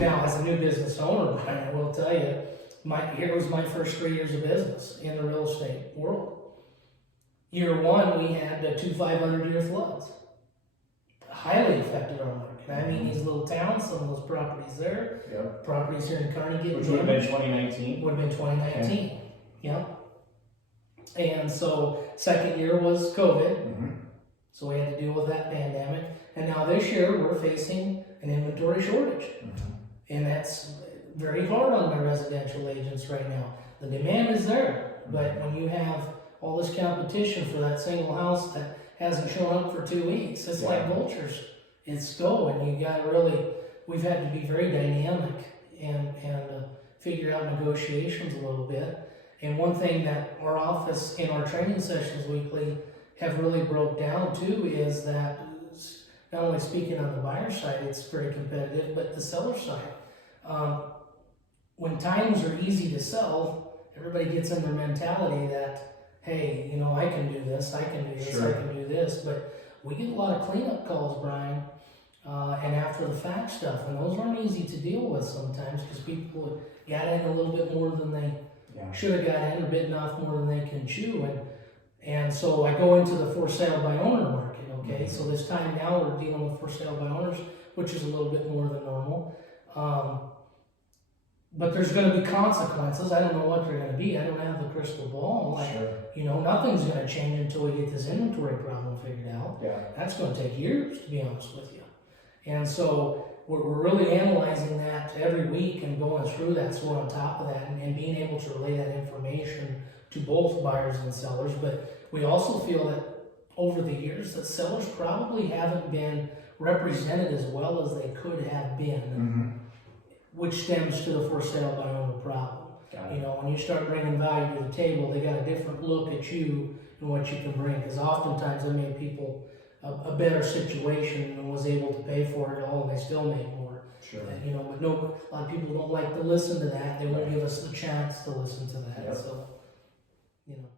Now, as a new business owner, Brian, I will tell you, here was my first 3 years of business in the real estate world. Year one, we had the 2 500-year floods. Highly affected our market. I mean, these little towns, some of those properties there, Yep. properties here in Kearney getting Which would have been 2019. would have been 2019. Yeah. And so, second year was COVID. Mm-hmm. So we had to deal with that pandemic. And now this year, we're facing an inventory shortage. Mm-hmm. And that's very hard on my residential agents right now. The demand is there, but when you have all this competition for that single house that hasn't shown up for 2 weeks, it's like vultures. It's going. You got to really, we've had to be very dynamic and figure out negotiations a little bit. And one thing that our office in our training sessions weekly have really broke down too is that not only speaking on the buyer side, it's very competitive, but the seller side. When times are easy to sell, everybody gets in their mentality that, hey, you know, I can do this, I can do this, Sure. I can do this. But we get a lot of cleanup calls, Brian, and after the fact stuff, and those aren't easy to deal with sometimes because people got in a little bit more than they should have got in, or bitten off more than they can chew. And so I go into the for sale by owner market, okay? Mm-hmm. So this time now we're dealing with for sale by owners, which is a little bit more than normal. But there's going to be consequences. I don't know what they're going to be. I don't have the crystal ball. Like, you know, nothing's going to change until we get this inventory problem figured out. Yeah. That's going to take years, to be honest with you. And so we're really analyzing that every week and going through that, so we're on top of that and being able to relay that information to both buyers and sellers. But we also feel that over the years that sellers probably haven't been represented as well as they could have been. Mm-hmm. Which stems to the for sale by owner problem. You know, when you start bringing value to the table, they got a different look at you and what you can bring. Because oftentimes I made people a better situation and was able to pay for it all, and they still make more. Sure. You know, but no, a lot of people don't like to listen to that. They won't give us the chance to listen to that. Yep. So, you know.